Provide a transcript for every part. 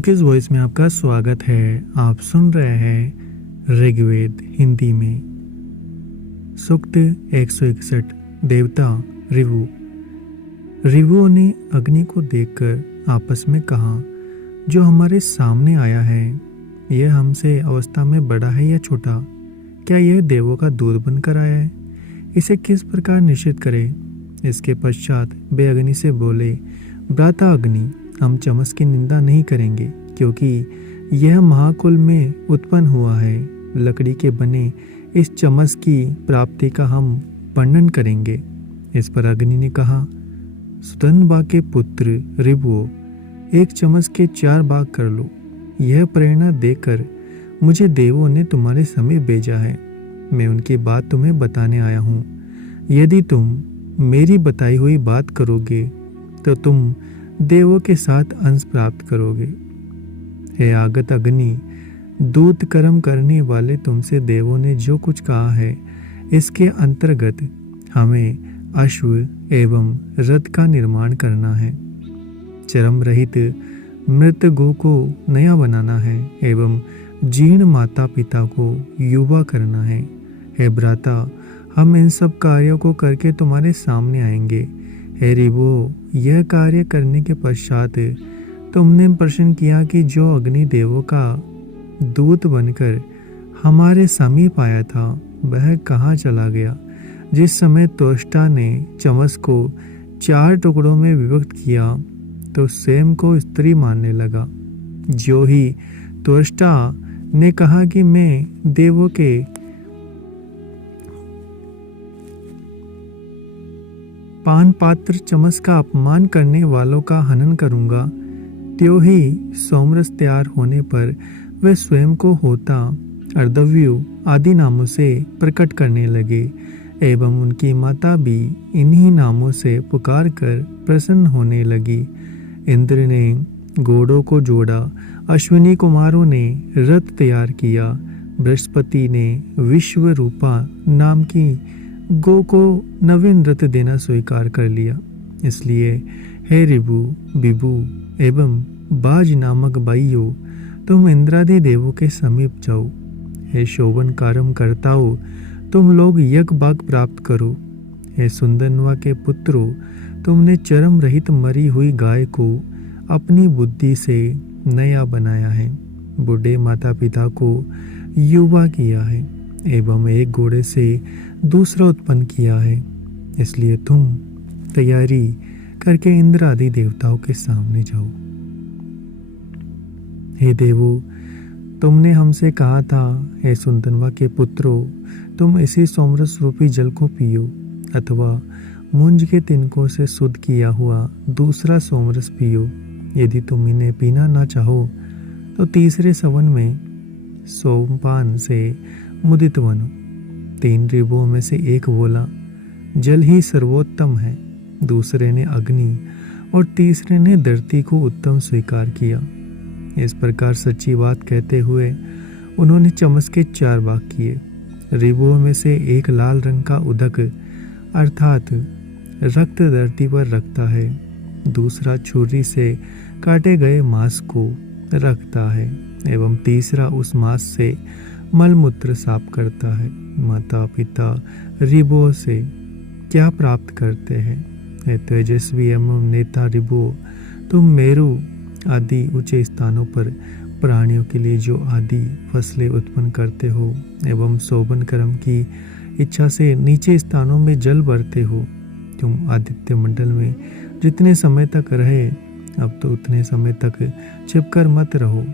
Bookish voice में आपका स्वागत है। आप सुन रहे हैं ऋग्वेद हिंदी में। सूक्त 161। देवता ऋभु। ऋभुओं ने अग्नि को देखकर आपस में कहा, जो हमारे सामने आया है यह हमसे अवस्था में बड़ा है या छोटा? क्या यह देवों का दूत बनकर आया है? इसे किस प्रकार निश्चित करें? इसके पश्चात वे अग्नि से बोले, भ्राता अग्नि, हम चमस की निंदा नहीं करेंगे, क्योंकि यह महाकुल में उत्पन्न हुआ है। लकड़ी के बने इस चमस की प्राप्ति का हम वर्णन करेंगे। इस पर अग्नि ने कहा, सुतनबा के पुत्र ऋभुओं, एक चमस के 4 भाग कर लो। यह प्रेरणा देकर मुझे देवों ने तुम्हारे समीप भेजा है। मैं उनकी बात तुम्हें बताने आया हूँ। यदि तुम मेरी बताई हुई बात करोगे तो तुम देवों के साथ अंश प्राप्त करोगे। हे आगत अग्नि, दूत कर्म करने वाले, तुमसे देवों ने जो कुछ कहा है इसके अंतर्गत हमें अश्व एवं रथ का निर्माण करना है, चर्म रहित मृत गो को नया बनाना है एवं जीर्ण माता पिता को युवा करना है। हे भ्राता, हम इन सब कार्यों को करके तुम्हारे सामने आएंगे। हे ऋभुओं, यह कार्य करने के पश्चात तुमने प्रश्न किया कि जो अग्नि देवों का दूत बनकर हमारे समीप आया था वह कहाँ चला गया? जिस समय त्वष्टा ने चमस को 4 टुकड़ों में विभक्त किया तो स्वयं को स्त्री मानने लगा। जो ही त्वष्टा ने कहा कि मैं देवों के पान पात्र चमस का अपमान करने वालों का हनन करूंगा, त्यों ही सोमरस तैयार होने पर वे स्वयं को होता, अर्धव्यु आदि नामों से प्रकट करने लगे एवं उनकी माता भी इन्हीं नामों से पुकार कर प्रसन्न होने लगी। इंद्र ने घोड़ों को जोड़ा, अश्विनी कुमारों ने रथ तैयार किया, बृहस्पति ने विश्वरूपा नाम की गो को नवीन रथ देना स्वीकार कर लिया। इसलिए हे ऋभु, बिभु एवं बाज नामक भाइयों, तुम इंद्रादि देवों के समीप जाओ। हे शोभन कर्म करताओ, तुम लोग यज्ञ भाग प्राप्त करो। हे सुंदनवा के पुत्रों, तुमने चर्म रहित मरी हुई गाय को अपनी बुद्धि से नया बनाया है, बूढ़े माता पिता को युवा किया है एवं एक घोड़े से दूसरा उत्पन्न किया है। इसलिए तुम तैयारी करके इंद्र आदि देवताओं के सामने जाओ। हे देवो, तुमने हमसे कहा था, हे सुंदनवा के पुत्रों, तुम इसी सोमरस रूपी जल को पियो अथवा मुंज के तिनकों से शुद्ध किया हुआ दूसरा सोमरस पियो। यदि तुम इन्हें पीना ना चाहो तो तीसरे सवन में सोमपान से मुदित बनो। 3 ऋभुओं में से एक बोला, जल ही सर्वोत्तम है। दूसरे ने अग्नि और तीसरे ने धरती को उत्तम स्वीकार किया। इस प्रकार सच्ची बात कहते हुए उन्होंने चमस के 4 भाग किए। ऋभुओं में से एक लाल रंग का उदक अर्थात रक्त धरती पर रखता है, दूसरा छुरी से काटे गए मांस को रखता है एवं तीसरा उस मांस से मलमूत्र साफ करता है। माता पिता ऋभुओं से क्या प्राप्त करते हैं? हे तेजस्वी एवं नेता ऋभुओं, तुम मेरु आदि ऊंचे स्थानों पर प्राणियों के लिए जो आदि फसलें उत्पन्न करते हो एवं शोभन कर्म की इच्छा से नीचे स्थानों में जल भरते हो। तुम आदित्य मंडल में जितने समय तक रहे, अब तो उतने समय तक छिपकर मत रहो।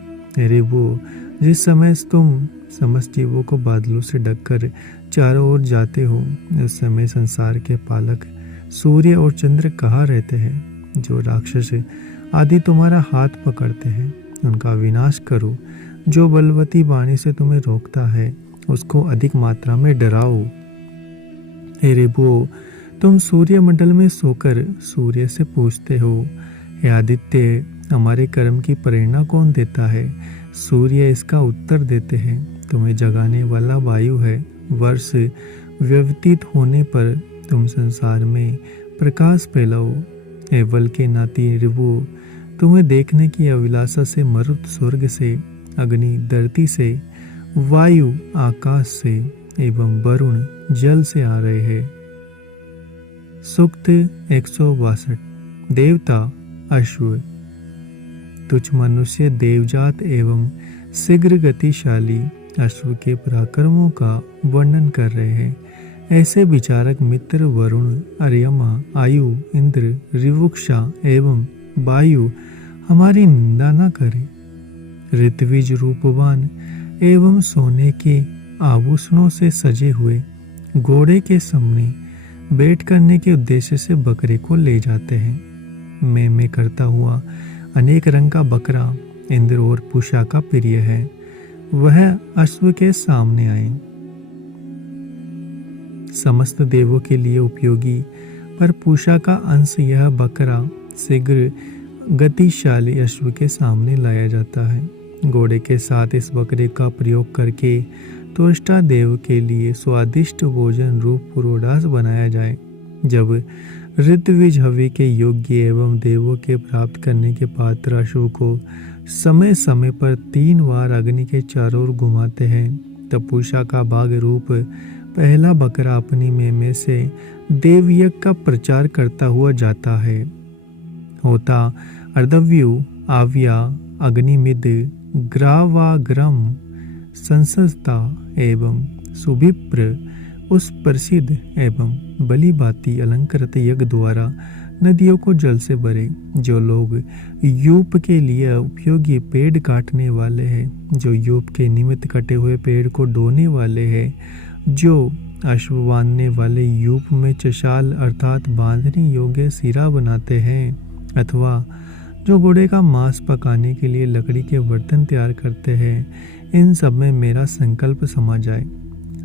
ऋभुओं, जिस समय तुम समस्त जीवों को बादलों से ढककर चारों ओर जाते हो, उस समय संसार के पालक सूर्य और चंद्र कहाँ रहते हैं? जो राक्षस आदि तुम्हारा हाथ पकड़ते हैं उनका विनाश करो। जो बलवती वाणी से तुम्हें रोकता है उसको अधिक मात्रा में डराओ। हे ऋभुओं, तुम सूर्य मंडल में सोकर सूर्य से पूछते हो, हे आदित्य, हमारे कर्म की प्रेरणा कौन देता है? सूर्य इसका उत्तर देते हैं। तुम्हें जगाने वाला वायु है। वर्ष व्यतीत होने पर तुम संसार में प्रकाश फैलाओ। हे बल के नाती ऋभुओं, तुम्हें देखने की अभिलाषा से मरुत स्वर्ग से, अग्नि धरती से, वायु आकाश से एवं वरुण जल से आ रहे हैं। सूक्त 162। देवता अश्व। तुच्छ मनुष्य देवजात एवं शीघ्र गतिशाली अश्व के पराक्रमों का वर्णन कर रहे हैं। ऐसे विचारक मित्र वरुण, अर्यमा, आयु, इंद्र, ऋवुक्षा एवं वायु हमारी निंदा न करे। ऋत्विज रूपवान एवं सोने के आभूषणों से सजे हुए घोड़े के सामने बैठ करने के उद्देश्य से बकरे को ले जाते हैं। मैं करता हुआ अनेक रंग का बकरा इंद्र और पूषा का प्रिय है, वह अश्व के सामने आए। समस्त देवों के लिए उपयोगी पर पूषा का अंश यह बकरा शीघ्र गतिशाली अश्व के सामने लाया जाता है। घोड़े के साथ इस बकरे का प्रयोग करके त्वष्टा देव के लिए स्वादिष्ट भोजन रूप पुरोडास बनाया जाए। जब ऋत्विज हवि के योग्य एवं देवों के प्राप्त करने के पात्र अश्व को समय समय पर 3 बार अग्नि के चारों ओर घुमाते हैं, तब पूषा का भाग रूप पहला बकरा अपनी में से देवयज्ञ का प्रचार करता हुआ जाता है। होता अर्धव्यु, आव्या, अग्निमिद, ग्रावाग्रम, संसस्ता एवं सुभिप्र उस प्रसिद्ध एवं बलि भांति अलंकृत यज्ञ द्वारा नदियों को जल से भरे। जो लोग यूप के लिए उपयोगी पेड़ काटने वाले हैं, जो यूप के निमित्त कटे हुए पेड़ को ढोने वाले हैं, जो अश्व बांधने वाले यूप में चशाल अर्थात बांधने योग्य सिरा बनाते हैं, अथवा जो घोड़े का मांस पकाने के लिए लकड़ी के बर्तन तैयार करते हैं, इन सब में मेरा संकल्प समा जाए।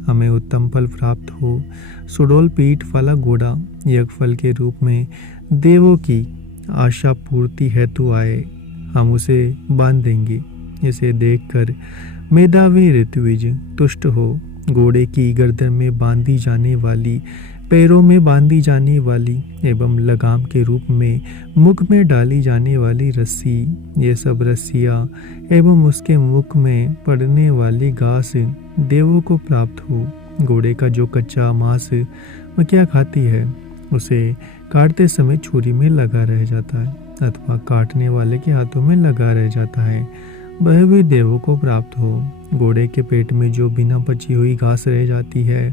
हमें उत्तम फल प्राप्त हो। सुडोल पीठ वाला घोड़ा यज्ञ फल के रूप में देवों की आशा पूर्ति हेतु आए, हम उसे बांध देंगे। इसे देखकर मेधावी ऋत्विज तुष्ट हो। घोड़े की गर्दन में बांधी जाने वाली, पैरों में बांधी जाने वाली एवं लगाम के रूप में मुख में डाली जाने वाली रस्सी, ये सब रस्सियाँ एवं उसके मुख में पड़ने वाली घास देवों को प्राप्त हो। घोड़े का जो कच्चा मांस मक्खियाँ खाती है, उसे काटते समय छुरी में लगा रह जाता है, अथवा काटने वाले के हाथों में लगा रह जाता है, वह भी देवों को प्राप्त हो। घोड़े के पेट में जो बिना पची हुई घास रह जाती है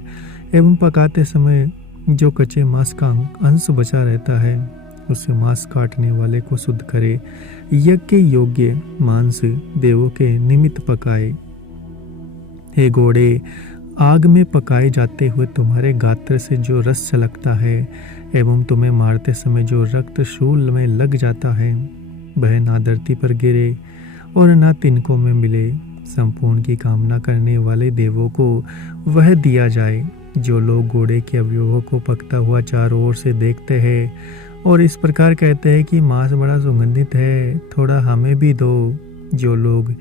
एवं पकाते समय जो कच्चे मांस का अंश बचा रहता है, उससे मांस काटने वाले को शुद्ध करे। यज्ञ के योग्य मांस देवों के निमित्त पकाए। हे घोड़े, आग में पकाए जाते हुए तुम्हारे गात्र से जो रस छलकता है एवं तुम्हें मारते समय जो रक्त शूल में लग जाता है, वह ना धरती पर गिरे और ना तिनकों में मिले। संपूर्ण की कामना करने वाले देवों को वह दिया जाए। जो लोग घोड़े के अवयवों को पकता हुआ चारों ओर से देखते हैं और इस प्रकार कहते हैं कि मांस बड़ा सुगंधित है, थोड़ा हमें भी दो। जो लोग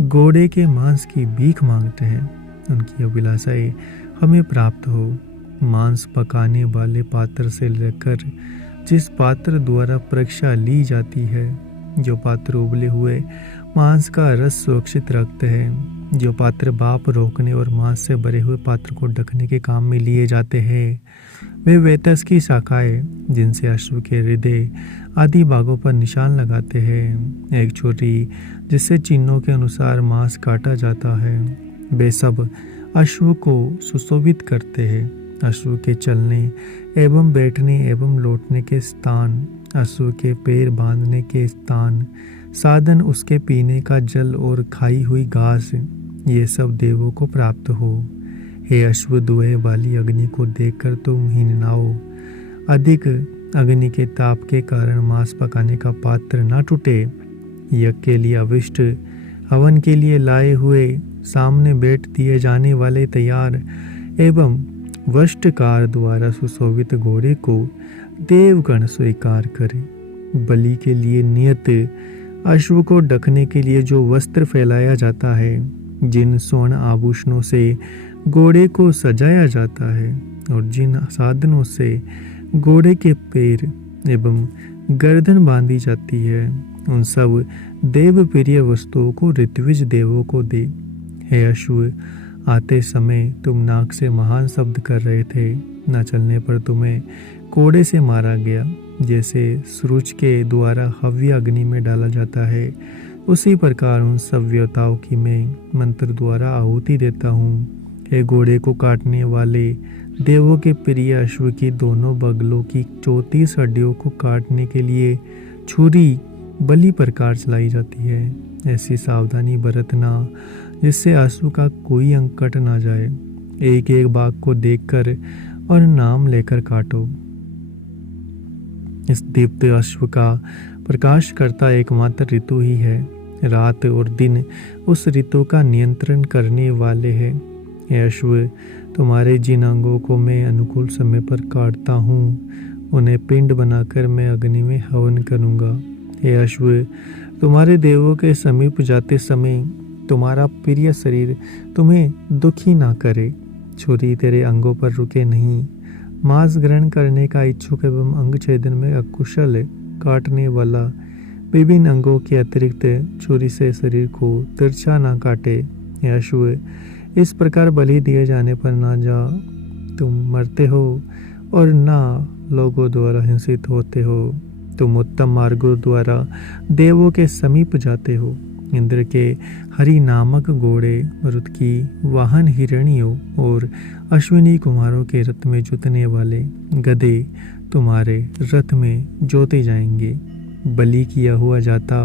घोड़े के मांस की भीख मांगते हैं, उनकी अभिलाषाएं हमें प्राप्त हो। मांस पकाने वाले पात्र से लेकर जिस पात्र द्वारा परीक्षा ली जाती है, जो पात्र उबले हुए मांस का रस सुरक्षित रखते हैं, जो पात्र भाप रोकने और मांस से भरे हुए पात्र को ढकने के काम में लिए जाते हैं, वे वेतस की शाखाएं जिनसे अश्व के हृदय आदि भागों पर निशान लगाते हैं, एक छुरी जिससे चिन्हों के अनुसार मांस काटा जाता है, वे सब अश्व को सुशोभित करते हैं। अश्व के चलने एवं बैठने एवं लौटने के स्थान, अश्व के पैर बांधने के स्थान, साधन, उसके पीने का जल और खाई हुई घास, ये सब देवों को प्राप्त हो। हे अश्व दुहे वाली अग्नि को देखकर तुम हिननाओ। अधिक अग्नि के ताप के कारण मांस पकाने का पात्र ना टूटे। यज्ञ के लिए अविष्ट हवन के लिए लाए हुए सामने बैठ दिए जाने वाले तैयार एवं वस्त्रकार द्वारा सुशोभित घोड़े को देवगण स्वीकार करे। बलि के लिए नियत अश्व को ढकने के लिए जो वस्त्र फैलाया जाता है, जिन स्वर्ण आभूषणों से घोड़े को सजाया जाता है और जिन साधनों से घोड़े के पैर एवं गर्दन बांधी जाती है, उन सब देव प्रिय वस्तुओं को ऋत्विज देवों को दे। हे अश्व, आते समय तुम नाक से महान शब्द कर रहे थे, न चलने पर तुम्हें कोड़े से मारा गया। जैसे सूरज के द्वारा हव्य अग्नि में डाला जाता है, उसी प्रकार उन सब देवताओं की मैं मंत्र द्वारा आहुति देता हूँ। हे घोड़े को काटने वाले देवों के प्रिय अश्व की दोनों बगलों की 34 हड्डियों को काटने के लिए छुरी बलि प्रकार चलाई जाती है। ऐसी सावधानी बरतना जिससे अश्व का कोई अंग कट ना जाए। एक एक बाघ को देखकर और नाम लेकर काटो। इस दीप्त अश्व का प्रकाश करता एकमात्र ऋतु ही है। रात और दिन उस ऋतु का नियंत्रण करने वाले हैं। हे अश्व, तुम्हारे जिन अंगों को मैं अनुकूल समय पर काटता हूँ, उन्हें पिंड बनाकर मैं अग्नि में हवन करूँगा। हे अश्व, तुम्हारे देवों के समीप जाते समय तुम्हारा प्रिय शरीर तुम्हें दुखी ना करे। छुरी तेरे अंगों पर रुके नहीं। मांस ग्रहण करने का इच्छुक एवं अंग छेदन में अकुशल काटने वाला विभिन्न अंगों के अतिरिक्त छुरी से शरीर को तिरछा ना काटे। हे अश्व, इस प्रकार बलि दिए जाने पर ना जा तुम मरते हो और ना लोगों द्वारा हिंसित होते हो। तुम उत्तम मार्गों द्वारा देवों के समीप जाते हो। इंद्र के हरि नामक घोड़े, मरुत की वाहन हिरणियों और अश्विनी कुमारों के रथ में जुतने वाले गधे तुम्हारे रथ में जोते जाएंगे। बलि किया हुआ जाता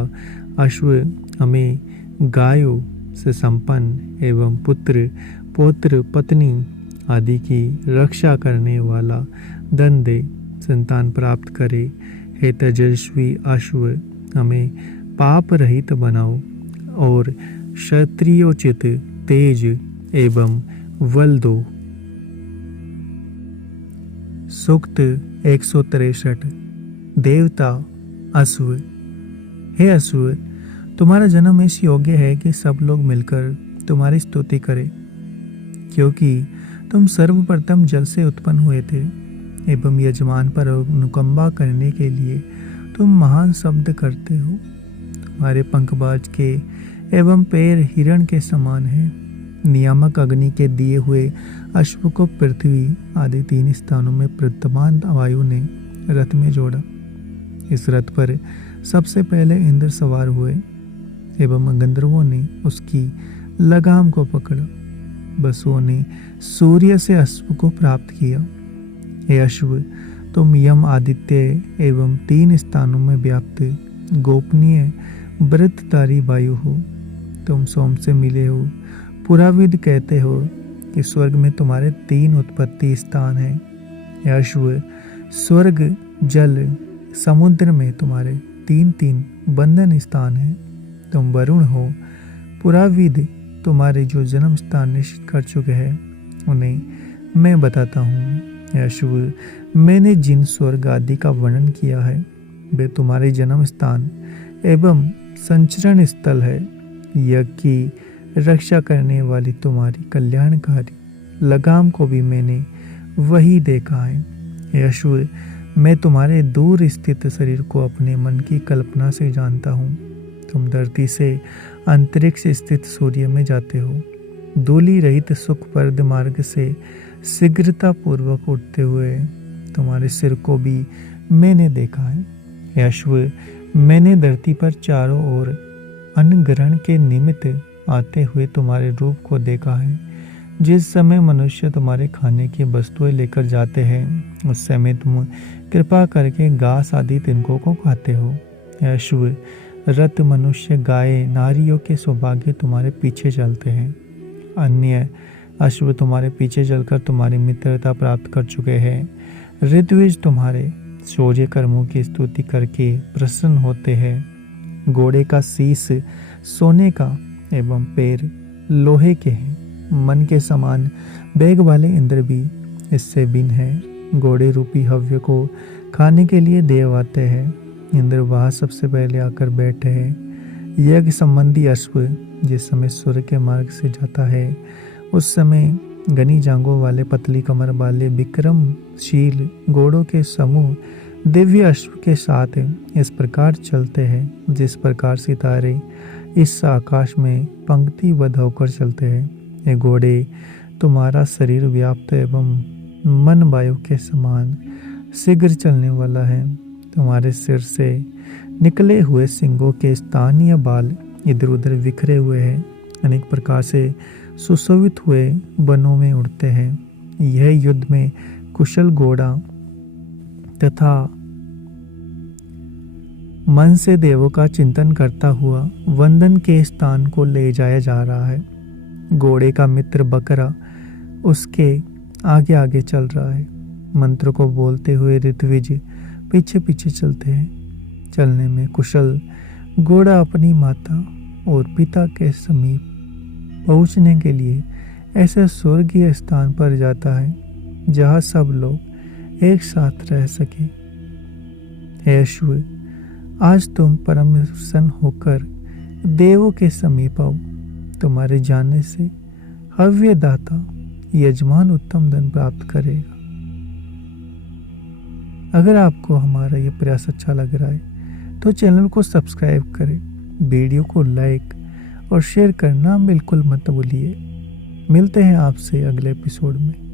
अश्व हमें गायों से संपन्न एवं पुत्र, पौत्र, पत्नी आदि की रक्षा करने वाला धन दे, संतान प्राप्त करे। हे तेजस्वी अश्व, हमें पाप रहित बनाओ और क्षत्रियोचित तेज एवं बल दो। सूक्त 163। देवता अश्व। हे अश्व, तुम्हारा जन्म इस योग्य है कि सब लोग मिलकर तुम्हारी स्तुति करें, क्योंकि तुम सर्वप्रथम जल से उत्पन्न हुए थे एवं यजमान पर अनुकंपा करने के लिए तुम महान शब्द करते हो। तुम्हारे पंखबाज के एवं पैर हिरण के समान हैं। नियामक अग्नि के दिए हुए अश्व को पृथ्वी आदि 3 स्थानों में प्रद्यमान वायु ने रथ में जोड़ा। इस रथ पर सबसे पहले इंद्र सवार हुए एवं गंधर्वों ने उसकी लगाम को पकड़ा। बसुओं ने सूर्य से अश्व को प्राप्त किया। हे अश्व, तुम यम, आदित्य एवं 3 स्थानों में व्याप्त गोपनीय व्रतधारी वायु हो। तुम सोम से मिले हो। पुराविद कहते हो कि स्वर्ग में तुम्हारे 3 उत्पत्ति स्थान हैं। हे अश्व, स्वर्ग, जल, समुद्र में तुम्हारे 3 बंधन स्थान हैं। तुम वरुण हो। पुराविद तुम्हारे जो जन्म स्थान निश्चित कर चुके हैं, उन्हें मैं बताता हूँ। हे अश्व, मैंने जिन स्वर्ग आदि का वर्णन किया है, वे तुम्हारे जन्म स्थान एवं संचरण स्थल है। यज्ञ की रक्षा करने वाली तुम्हारी कल्याणकारी लगाम को भी मैंने वही देखा है। हे अश्व, मैं तुम्हारे दूर स्थित शरीर को अपने मन की कल्पना से जानता हूँ। तुम धरती से अंतरिक्ष स्थित सूर्य में जाते हो। धूलि रहित सुखप्रद मार्ग से शीघ्रता पूर्वक उठते हुए तुम्हारे सिर को भी मैंने देखा है। हे अश्व, मैंने धरती पर चारों ओर अन्न ग्रहण के निमित्त आते हुए तुम्हारे रूप को देखा है। जिस समय मनुष्य तुम्हारे खाने की वस्तुएं लेकर जाते हैं, उस समय तुम कृपा करके घास आदि तिनकों को खाते हो। हे अश्व, रथ, मनुष्य, गाय, नारियों के सौभाग्य तुम्हारे पीछे चलते हैं। अन्य अश्व तुम्हारे पीछे चलकर तुम्हारी मित्रता प्राप्त कर चुके हैं। ऋत्विज तुम्हारे शौर्य कर्मों की स्तुति करके प्रसन्न होते हैं। घोड़े का शीश सोने का एवं पैर लोहे के हैं। मन के समान वेग वाले इंद्र भी इससे भिन्न है। घोड़े रूपी हव्य को खाने के लिए देव आते हैं। इंद्र वहाँ सबसे पहले आकर बैठे हैं। यज्ञ संबंधी अश्व जिस समय सूर्य के मार्ग से जाता है, उस समय घनी जांघों वाले, पतली कमर वाले, विक्रमशील घोड़ों के समूह दिव्य अश्व के साथ इस प्रकार चलते हैं जिस प्रकार सितारे इस आकाश में पंक्तिबद्ध होकर चलते हैं। ये घोड़े तुम्हारा शरीर व्याप्त एवं मन वायु के समान शीघ्र चलने वाला है। तुम्हारे सिर से निकले हुए सिंगों के स्थानीय बाल इधर उधर बिखरे हुए हैं, अनेक प्रकार से सुशोभित हुए वनों में उड़ते हैं। यह युद्ध में कुशल घोड़ा तथा मन से देवों का चिंतन करता हुआ वंदन के स्थान को ले जाया जा रहा है। घोड़े का मित्र बकरा उसके आगे आगे चल रहा है। मंत्र को बोलते हुए ऋत्विज पीछे पीछे चलते हैं। चलने में कुशल घोड़ा अपनी माता और पिता के समीप पहुंचने के लिए ऐसे स्वर्गीय स्थान पर जाता है जहां सब लोग एक साथ रह सके। हे अश्व, आज तुम परम प्रसन्न होकर देवों के समीप आओ। तुम्हारे जाने से हव्य दाता यजमान उत्तम धन प्राप्त करेगा। अगर आपको हमारा ये प्रयास अच्छा लग रहा है तो चैनल को सब्सक्राइब करें, वीडियो को लाइक और शेयर करना बिल्कुल मत भूलिए। मिलते हैं आपसे अगले एपिसोड में।